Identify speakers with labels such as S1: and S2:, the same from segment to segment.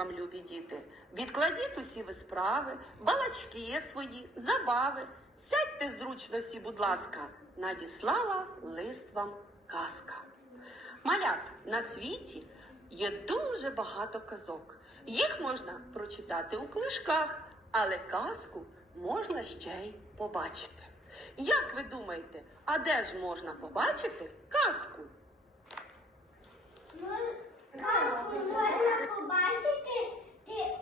S1: вам, любі діти. Відкладіть усі ви справи, балачки свої, забави. Сядьте зручно всі, будь ласка, надіслала лист вам казка. Малят, на світі є дуже багато казок. Їх можна прочитати у книжках, але казку можна ще й побачити. Як ви думаєте, а де ж можна побачити казку?
S2: Казку можна побачити ти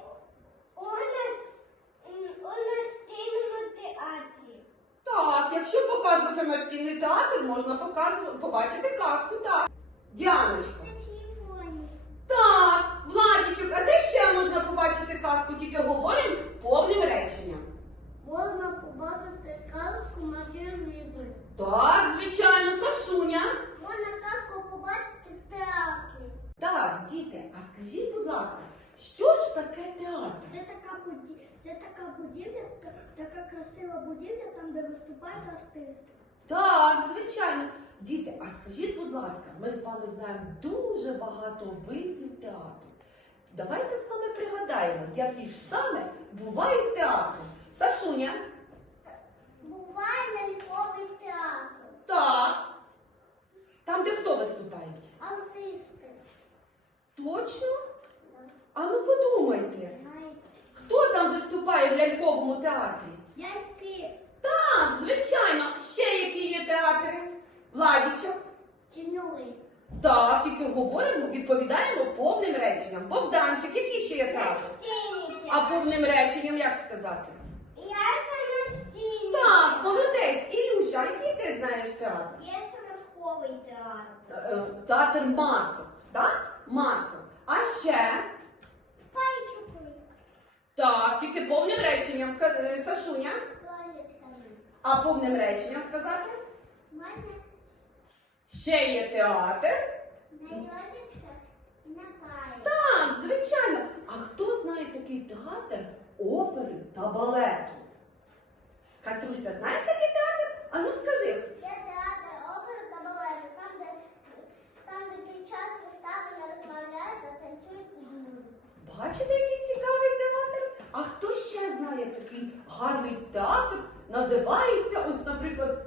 S2: у нас м, у настільному театрі.
S1: Так, якщо показувати настільний театр, можна показувати, побачити казку, так. Діаночка. Так, Владічок, а де ще можна побачити казку? Тільки говоримо повним реченням.
S2: Можна побачити казку на телевізорі.
S1: Так, звичайно, Сашуня.
S2: Можна казку побачити в театрі.
S1: Так, діти, а скажіть, будь ласка, що ж таке театр?
S2: Це така будівля, це така будівля, така красива будівля, там де виступають артисти.
S1: Так, звичайно. Діти, а скажіть, будь ласка, ми з вами знаємо дуже багато видів театру. Давайте з вами пригадаємо, які ж саме бувають театри. Сашуня,
S2: Буває ляльковий театр.
S1: так. Там, де хто виступає?
S2: Артисти.
S1: Точно? А ну подумайте. Хто там виступає в ляльковому театрі?
S2: Ляльки.
S1: Так, звичайно, ще які є театри. Владічок.
S2: Тіньовий.
S1: Так, тільки говоримо, відповідаємо повним реченням. Богданчик, які ще є театри?
S2: Настільний
S1: А повним реченням як сказати?
S2: Я самостійний.
S1: Так, молодець. Ілюша, який ти знаєш театр?
S2: Є самосковий театр.
S1: Е, е, Театр масок, так? Масок. А ще?
S2: Пайчуковий.
S1: Так, тільки повним реченням. Ка- е, Сашуня. А повним реченням сказати? Ще є театр. Так, звичайно. А хто знає такий театр опери та балету? Катруся, знаєш такий театр? А ну скажи.
S2: Є театр
S1: ще такий гарний театр? Називається, ось, наприклад,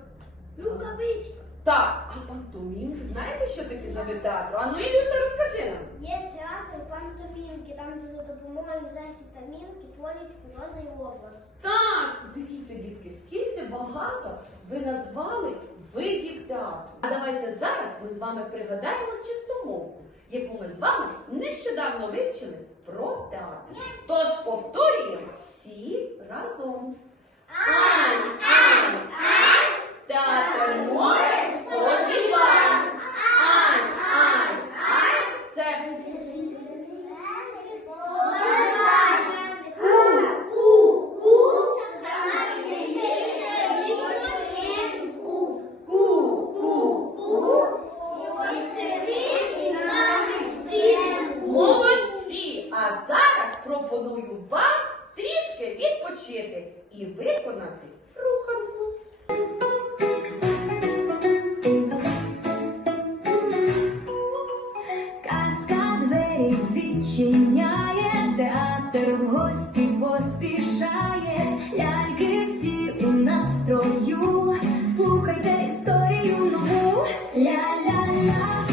S2: Рукавичка.
S1: так, а пантомім. Знаєте, що таке за вид театру? А ну, Ілюша, розкажи нам.
S2: Є театр пантомімки, там, де за допомогою жестів та мімки творять прозний образ.
S1: Так, дивіться, дітки, скільки багато ви назвали видів театру. А давайте зараз ми з вами пригадаємо чистомовку, яку ми з вами нещодавно вивчили про театр. Тож повторюємо всі разом.
S3: Відчиняє, театр в гості поспішає, ляльки всі у настрою, слухайте історію нову. Ля-ля-ля,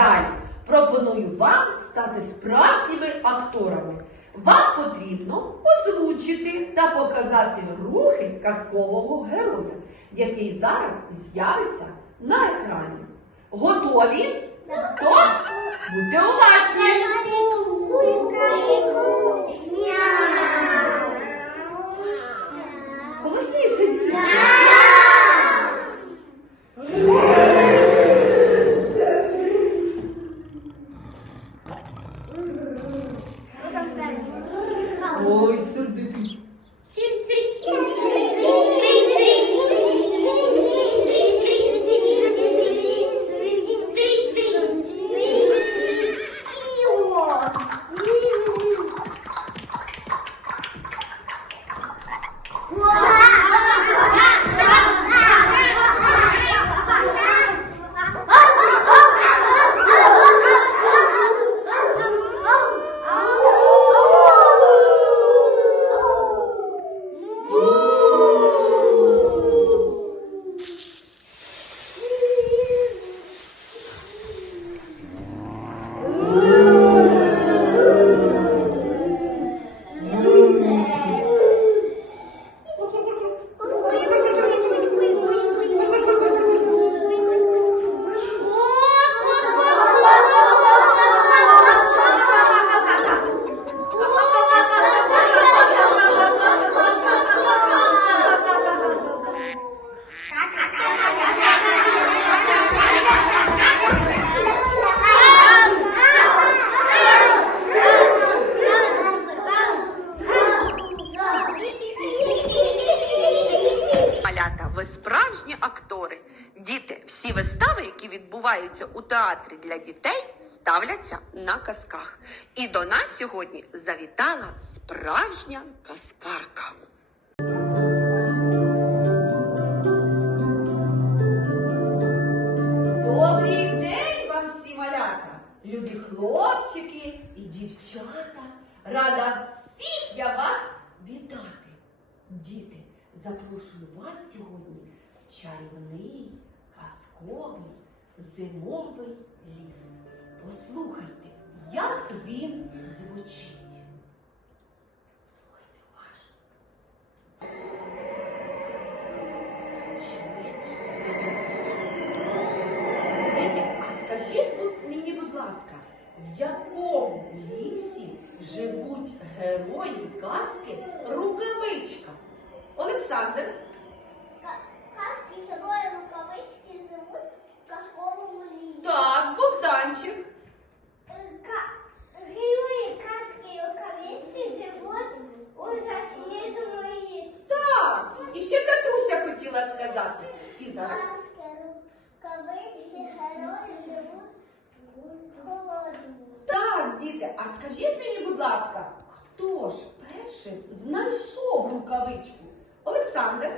S1: Далі пропоную вам стати справжніми акторами. Вам потрібно озвучити та показати рухи казкового героя, який зараз з'явиться на екрані. Готові? Тож, будьте уважні!
S2: Голосніше! Відбуваються у театрі для дітей, ставляться на казках. І до нас сьогодні завітала справжня казкарка.
S1: Добрий день вам всі малята, любі хлопчики і дівчата. Рада всіх я вас вітати. Діти, запрошую вас сьогодні в чарівний, казковий, зимовий ліс. Послухайте, як він звучить. Слухайте уважно. Чуєте? Діти, а скажіть тут мені, будь ласка, в якому лісі живуть герої казки Рукавичка? Олександр,
S4: Казки герої рукавички живуть в казковому лісі.
S1: так, Богданчик,
S4: Ка- Герої казки рукавички живуть у засніженому лісі.
S1: так, і ще Катруся хотіла сказати. І зараз.
S4: Герої живуть.
S1: Так, діти, а скажіть мені, будь ласка, хто ж першим знайшов рукавичку? Олександр?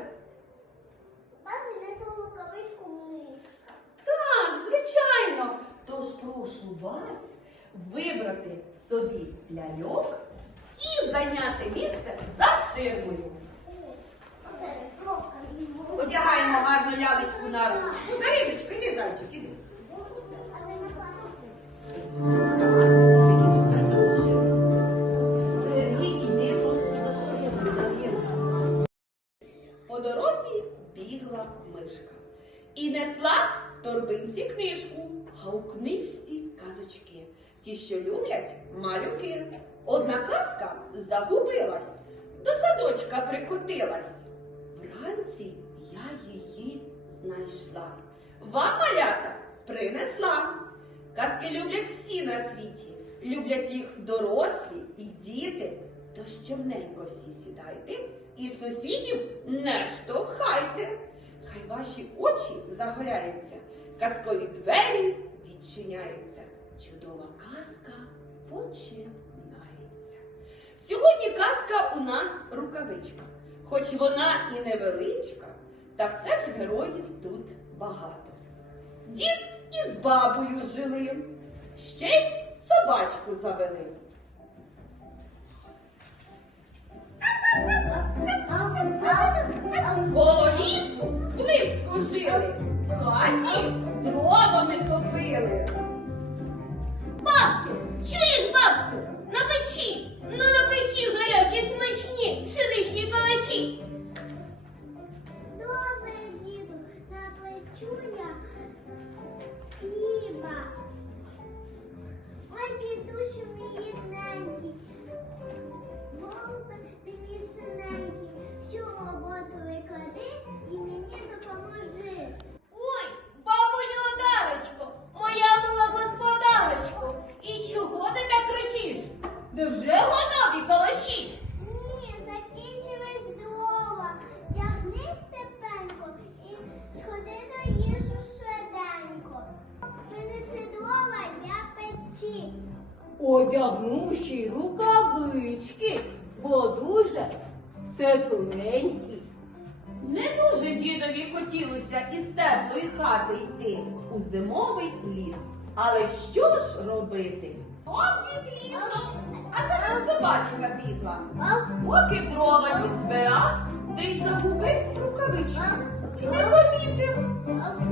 S4: Бачиш, знайшов рукавичку мишка.
S1: Так, звичайно. Тож прошу вас вибрати собі ляльок і зайняти місце за ширмою. Одягаємо гарну лялечку на ручку. Дариночко, іди, зайчик, іди. По дорозі бігла мишка і несла в торбинці книжку, а у книжці казочки. Ті, що люблять малюки. Одна казка загубилась, до садочка прикотилась. Вранці я її знайшла. Вам, малята, принесла. Казки люблять всі на світі. Люблять їх дорослі і діти. Тож чорненько всі сідайте і сусідів не штовхайте. Хай ваші очі загоряються, казкові двері відчиняються. Чудова казка починається. Сьогодні казка у нас рукавичка. Хоч вона і невеличка, та все ж героїв тут багато. Дід із бабою жили, ще й собачку завели. Коло лісу близько жили, в хаті дровами топили.
S5: Бабцю, чуєш, бабцю? На печі, ну на печі гарячі
S6: Сильнее, 要气 тепленькі.
S1: Не дуже дідові хотілося із теплої хати йти у зимовий ліс. Але що ж робити? От дід лісом, а за ним собачка бігла. Поки дрова дід збирав, та й загубив рукавичку. І не помітив.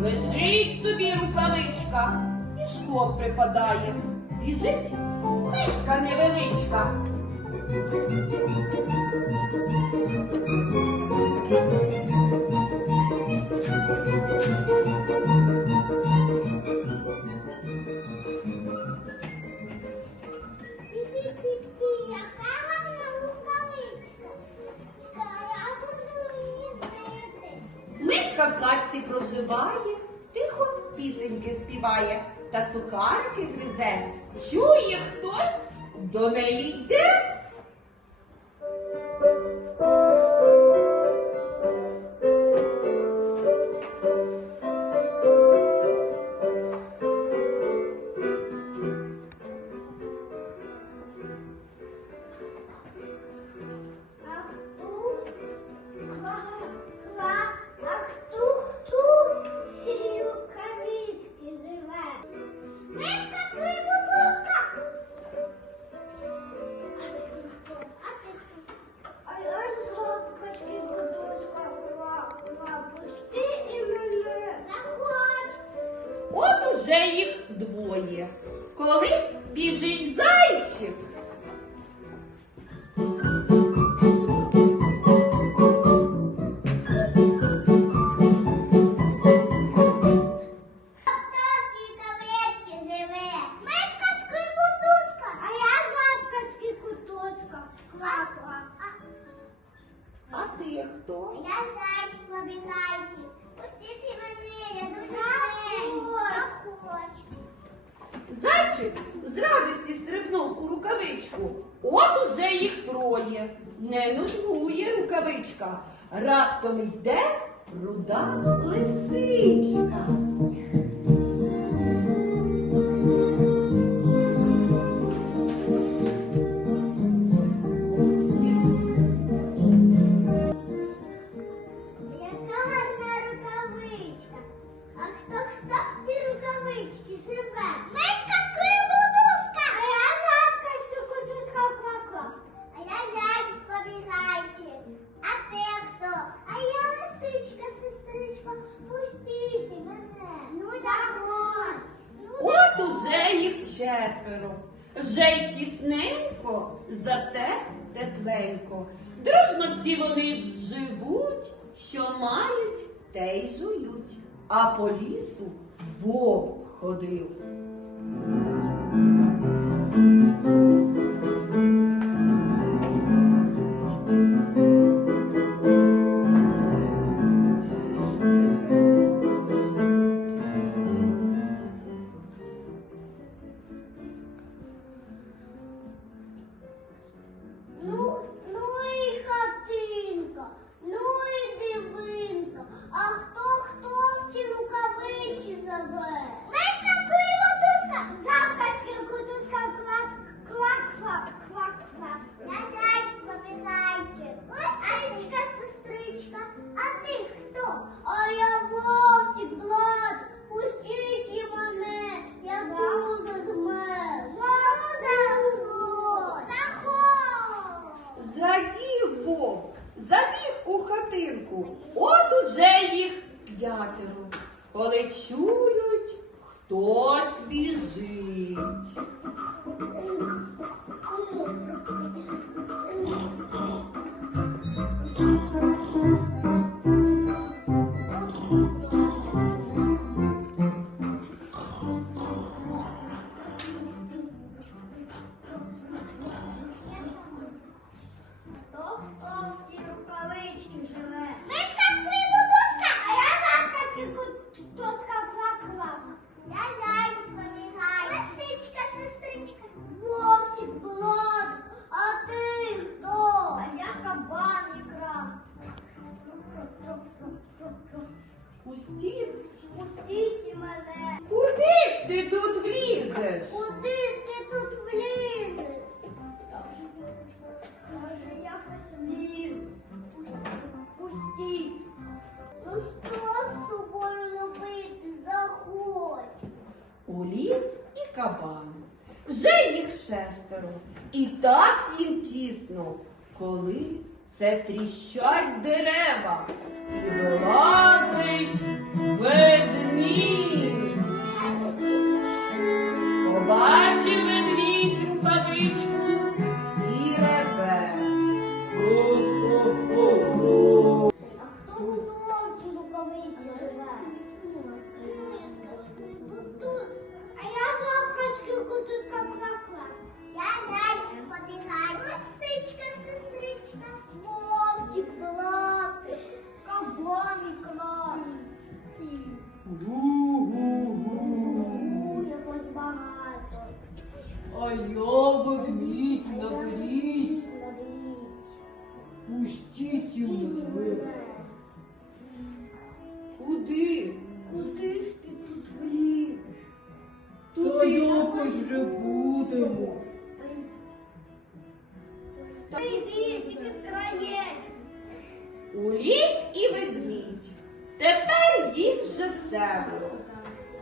S1: Лежить собі рукавичка, сніжком припадає. Біжить мишка невеличка. Мишка в хатці проживає, тихо пісеньки співає, та сухарики гризе. Чує хтось, до неї йде.
S4: А хто? Я
S1: зайчик
S4: побігайчик. Пустіть мене, я дуже хочу.
S1: Зайчик з радості стрибнув у рукавичку. От уже їх троє. Не нудьгує рукавичка. Раптом йде руда лисичка. По лісу вовк ходив. Вовк, забіг у хатинку. От уже їх п'ятеро. Коли чують, хтось біжить. Це тріщать дерева.
S6: Пустіть звик. Куди?
S4: Куди ж ти тут влізеш?
S6: Та якось же будемо.
S4: Та йди, тільки з краєчку.
S1: У ліс і ведмідь. Тепер їх вже семеро.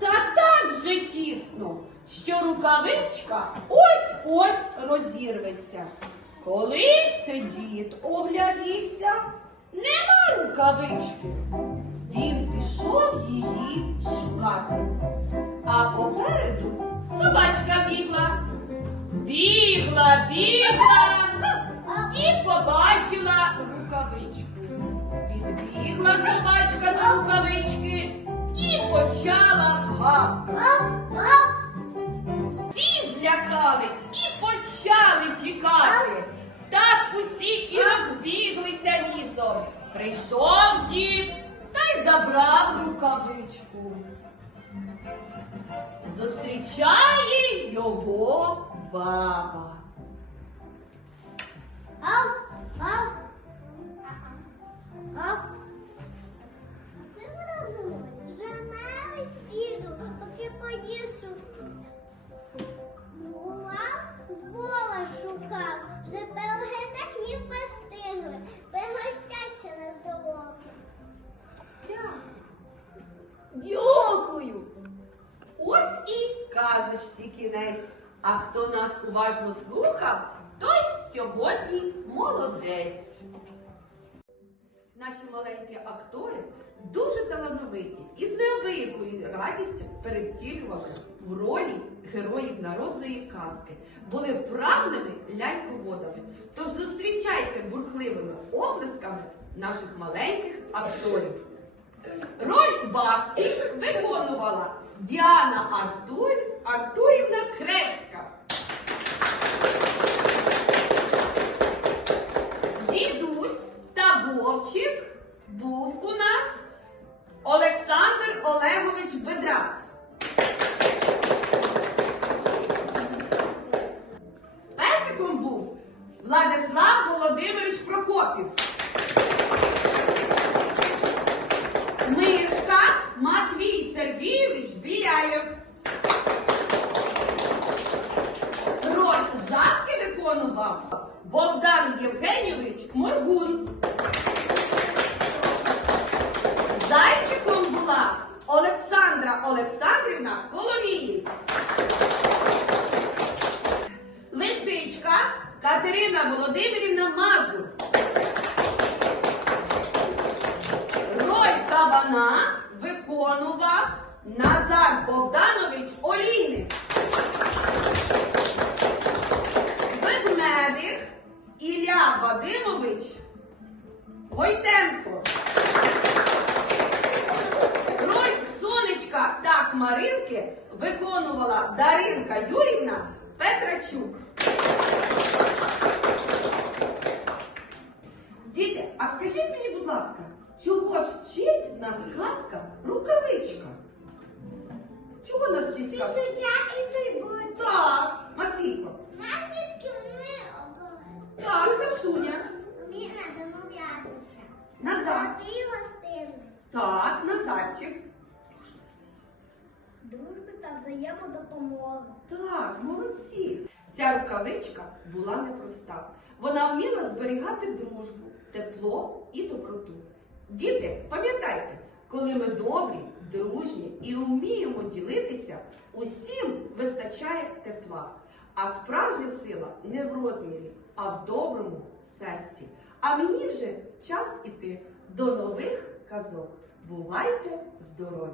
S1: Та так же тісно, що рукавичка ось-ось розірветься. Коли це дід оглядівся, нема рукавички. Він пішов її шукати. А попереду собачка бігла. Бігла, бігла і побачила рукавичку. Підбігла собачка до рукавички і почала гавкати. Злякались і почали тікати. Так усі і розбіглися лісом. Прийшов дід та й забрав рукавичку. Зустрічає його баба.
S4: Ав, ав. Ав.
S1: Уважно слухав, той сьогодні молодець. Наші маленькі актори дуже талановиті і з неабиякою радістю перевтілювалися в ролі героїв народної казки, були вправними ляльководами. Тож зустрічайте бурхливими оплесками наших маленьких акторів. Роль бабці виконувала Діана Артур... Артурівна Кревська. Дідусь та Вовчик був у нас Олександр Олегович Бедрак. Песиком був Владислав Володимирович Прокопів. Мишка Матвій Сергійович Біляєв. Роль жабки виконував Богдан Євгенійович Моргун. Зайчиком була Олександра Олександрівна Коломієць. Лисичка Катерина Володимирівна Мазур. Роль кабана виконував Назар Богданович Олійник. Ведмедик Ілля Вадимович Войтенко. Роль сонечка та хмаринки виконувала Даринка Юрівна Петрачук. Діти, а скажіть мені, будь ласка, чого ж вчить нас казка рукавичка? Чого нас вчить казка? Так, Матвійко.
S4: Наслідки ми обов'язково.
S1: Так, Сашуня.
S4: Вміна домовлятися.
S1: Назад.
S4: Ти гостинність.
S1: Так, Назарчик.
S4: Дружби та взаємодопомоги.
S1: Так, молодці. Ця рукавичка була непроста. Вона вміла зберігати дружбу, тепло і доброту. Діти, пам'ятайте, коли ми добрі, дружні і вміємо ділитися, усім вистачає тепла. А справжня сила не в розмірі, а в доброму серці. А мені вже час іти до нових казок. Бувайте здорові!